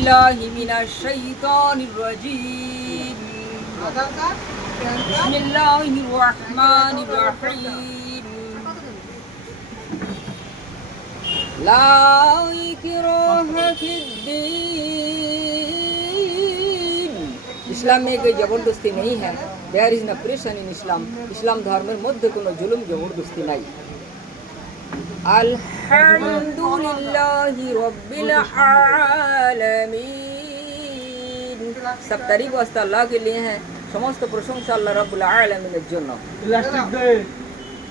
बिल्लाहि मिनश शैतानिर रजीम बिस्मिल्लाहिर रहमानिर रहीम ला इकराहा फिद्दीन। इस्लाम में कोई जबरदस्ती नहीं है। There is no pressure in Islam. इस्लाम धर्मेर मध्य कोनो जुलुम जबरदस्ती नहीं। अल्हम्दुलिल्लाहि रब्बिल आलमीन। सब तारीफ वास्ता अल्लाह के लिए हैं। समस्त प्रशंसा अल्लाह रब्बुल आलमीনের জন্য। প্লাস্টিক দে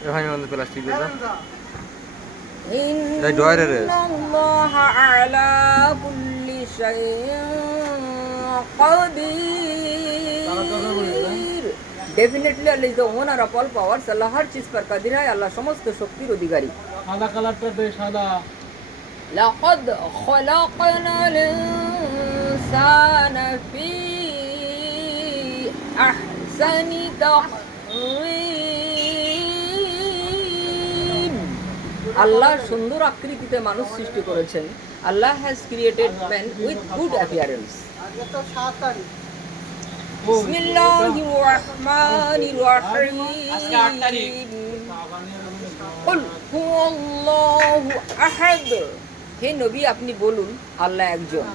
এখানে মধ্যে প্লাস্টিক দে ইন্নাল্লাহ আলা কুল্লি শাইইন Kadir. Definitely Allah is the owner of all powers. Allah हर चीज पर कादिर है। अल्लाह समस्त शक्तिर अधिकारी। সাদা কালারটা দে সাদা। لقد خلقنا الإنسان في أحسن تقويم। আল্লাহ সুন্দর আকৃতিতে মানুষ সৃষ্টি করেছেন। আল্লাহ has created man with good appearance. বিসমিল্লাহির রহমানির রহিম কুল হুয়াল্লাহু আহাদ। হে নবী আপনি বলুন আল্লাহ একজন।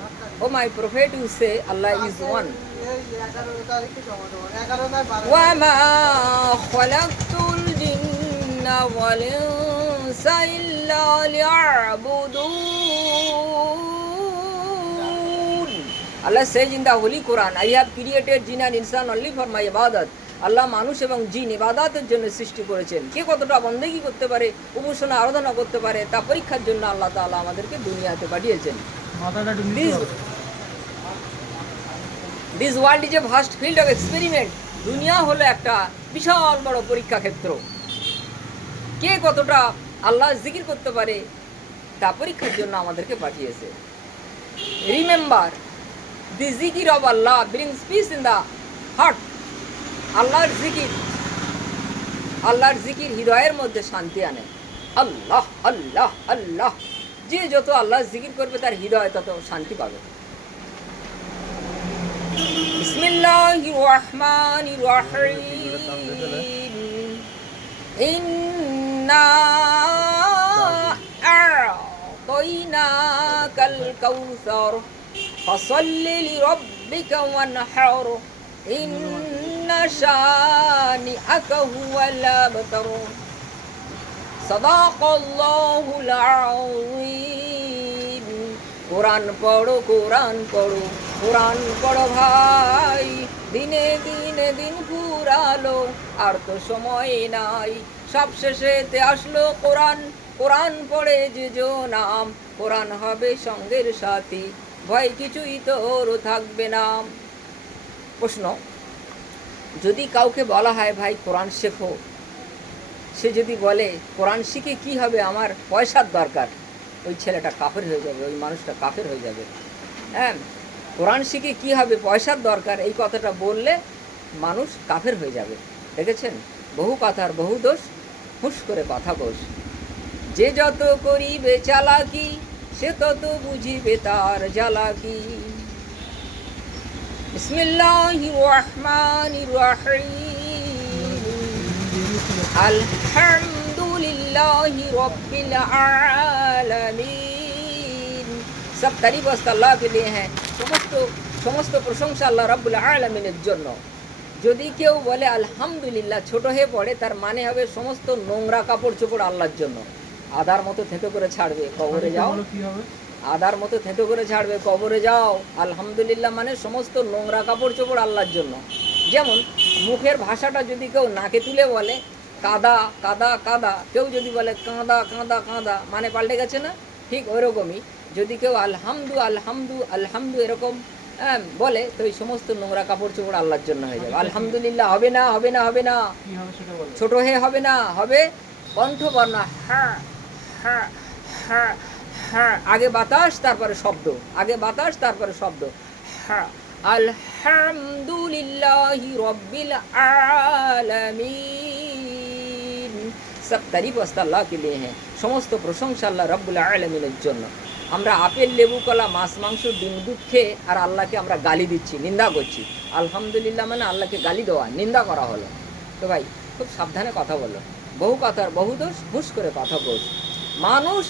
O my prophet you say Allah is one. ওয়া মা খালাকতুল জিন্না ওয়াল ইনসা ইল্লা লিয়াবুদুন। Allah says in the Holy Quran, I have created jinn and insan only for my ibadat. আল্লাহ মানুষ এবং জিন ইবাদতের জন্য সৃষ্টি করেছেন। কে কতটা বন্দেগী করতে পারে, উপাসনা আরাধনা করতে পারে তা পরীক্ষার জন্য আল্লাহ তাআলা আমাদেরকে দুনিয়াতে পাঠিয়েছেন। This world is a vast field of experiment. দুনিয়া হলো একটা বিশাল বড় পরীক্ষা ক্ষেত্র। কে কতটা আল্লাহ জিকির করতে পারে তা পরীক্ষার জন্য আমাদেরকে পাঠিয়েছে। Remember, the zikir of Allah brings peace in the heart. আল্লাহর জিকির হৃদয়ের মধ্যে শান্তি আনে। আল্লাহ আল্লাহ আল্লাহ। যে যত আল্লাহর জিকির করবে তার হৃদয় তত শান্তি পাবে। বিসমিল্লাহির রহমানির রহিম ইন্না আ'তাইনাকাল কাউসার ফাসাল্লি লিরাব্বিকা ওয়ানহার ইন্না শানিআকা হুয়াল আবতার। সাদাকাল্লাহুল আযীম। কোরআন পড়ো কোরআন পড়ো কোরআন পড়ো ভাই। দিনে দিনে দিন ফুরালো আর তো সময় নাই। সব শেষেতে আসলো কোরআন। কোরআন পড়ে যে নাম কোরআন হবে সঙ্গের সাথী। ভয় কিছুই তোর থাকবে না। প্রশ্ন, যদি কাউকে বলা হয় ভাই কোরআন শেখো, সে যদি বলে কোরআন শিখে কি হবে, আমার পয়সার দরকার, ওই ছেলেটা কাফের হয়ে যাবে, ওই মানুষটা কাফের হয়ে যাবে। হ্যাঁ, কোরআন শিখে কি হবে, পয়সার দরকার, এই কথাটা বললে মানুষ কাফের হয়ে যাবে। দেখেছেন, বহু কথার বহু দোষ, হুঁশ করে কথা বস। যে যত করিবে চালাকি সে তত বুঝিবে তার জ্বালাকি। বিসমিল্লাহির রহমানির রহিম আলহামদুলিল্লাহি রব্বিল আলামিন। সব তারিফ আল্লাহ के लिए हैं। সমস্ত প্রশংসা আল্লাহ রাব্বুল আলামিনের জন্য। যদি কেউ বলে আলহামদুলিল্লাহ ছোট হয়ে পড়ে, তার মানে হবে সমস্ত নোংরা কাপড় চোপড় আল্লাহর জন্য। আদার মতো থেঁতো করে ছাড়বে, কবরে যাও। আদার মতো থেঁতো করে ছাড়বে, কবরে যাও। আলহামদুলিল্লাহ মানে সমস্ত নোংরা কাপড় চোপড় আল্লাহর জন্য। যেমন মুখের ভাষাটা যদি কেউ নাকে তুলে বলে কাদা কাদা কাদা, কেউ যদি বলে কাঁদা কাঁদা কাঁদা, মানে পাল্টে গেছে না? ঠিক ওইরকমই যদি কেউ আলহামদু আলহামদু আলহামদু এরকম বলে, তো এই সমস্ত নোংরা কাপড় চোপড় আল্লাহর জন্য হয়ে যাবে। আলহামদুলিল্লাহ হবে না, হবে না, হবে না, ছোট হয়ে হবে না, হবে কণ্ঠবর্ণ হ্যাঁ হ্যাঁ হ্যাঁ হ্যাঁ। আগে বাতাস তারপরে শব্দ, আগে বাতাস তারপরে শব্দ। হ্যাঁ, আলহামদুলিল্লাহি রব্বিল আলামিন। সব তারিফ আল্লাহ के लिए हैं। সমস্ত প্রশংসা আল্লাহ রব্বুল আলামিনের জন্য। আমরা আপেল লেবু কলা মাছ মাংস ডিম দুধ খেয়ে আর আল্লাহকে আমরা গালি দিচ্ছি, নিন্দা করছি। আলহামদুলিল্লাহ মানে আল্লাহকে গালি দেওয়া, নিন্দা করা হলো। তো ভাই খুব সাবধানে কথা বলো, বহু কথার বহু দোষ, হুঁশ করে কথা বল। মানুষ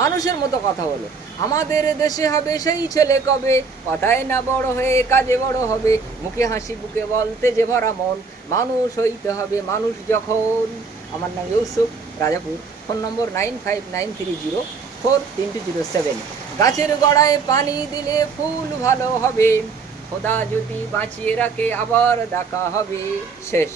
মানুষের মতো কথা বলো। আমাদের দেশে হবে সেই ছেলে কবে, কথায় না বড় হয়ে কাজে বড় হবে, মুখে হাসি বুকে বলতে যে ভরা মন, মানুষ হইতে হবে মানুষ যখন। আমার নাম ইউসুফ, রাজাপুর। ফোন নম্বর 9593043207। গাছের গোড়ায় পানি দিলে ফুল ভালো হবে, খোদা যদি বাঁচিয়ে রাখে আবার দেখা হবে। শেষ।